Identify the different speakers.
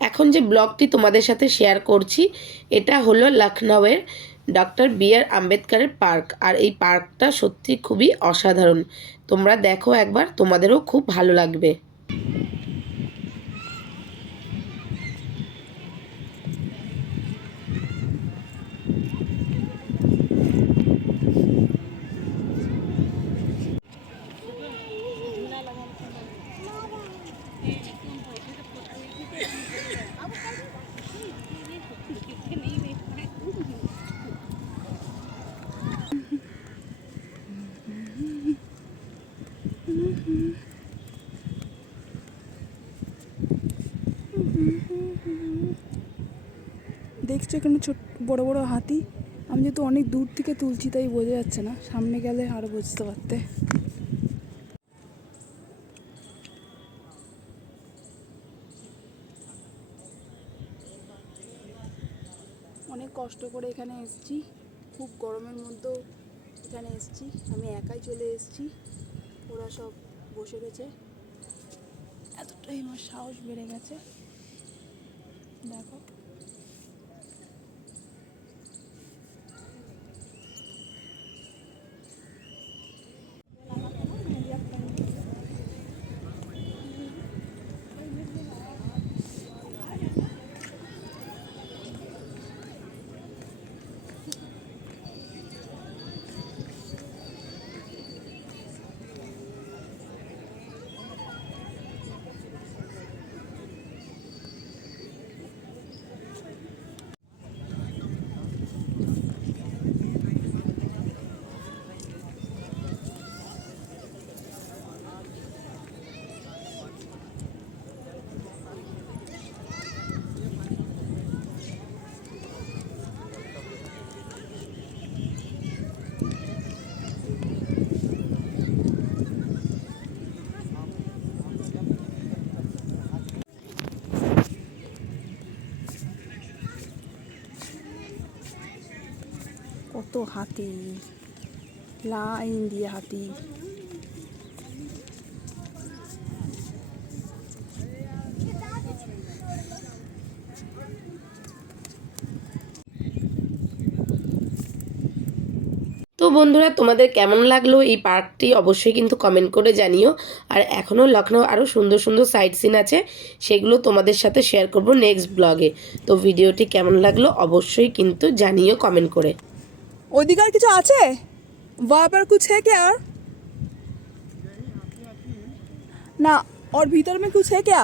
Speaker 1: এখন যে ব্লগটি তোমাদের সাথে শেয়ার করছি, এটা হলো লখনউয়ের ডক্টর বি আর আম্বেদকারের পার্ক। আর এই পার্কটা সত্যি খুবই অসাধারণ। তোমরা দেখো একবার, তোমাদেরও খুব ভালো লাগবে।
Speaker 2: দেখছ এখানে ছোট, বড় বড় হাতি? আমি যেহেতু অনেক দূর থেকে তুলছি, তাই বোঝা যাচ্ছে না। সামনে গেলে আরও বুঝতে পারতে। অনেক কষ্ট করে এখানে এসেছি। খুব গরমের মধ্যেও এখানে এসেছি। আমি একাই চলে এসেছি। ওরা সব বসে রয়েছে। এতটাই আমার সাহস বেড়ে গেছে। দেখো। কত হাতি লাইন দিয়ে হাতি
Speaker 1: তো বন্ধুরা, তোমাদের কেমন লাগল এই পার্কটি? অবশ্যই কিন্তু কমেন্ট করে জানিও। আর এখনও লখনৌ আরও সুন্দর সুন্দর সাইট সিন আছে, সেগুলো তোমাদের সাথে শেয়ার করব নেক্সট ব্লগে তো ভিডিওটি কেমন লাগল অবশ্যই কিন্তু জানিও কমেন্ট করে।
Speaker 2: ওইদিকে আর কিছু আছে वहाँ पर कुछ है क्या और ना और भीतर में कुछ है क्या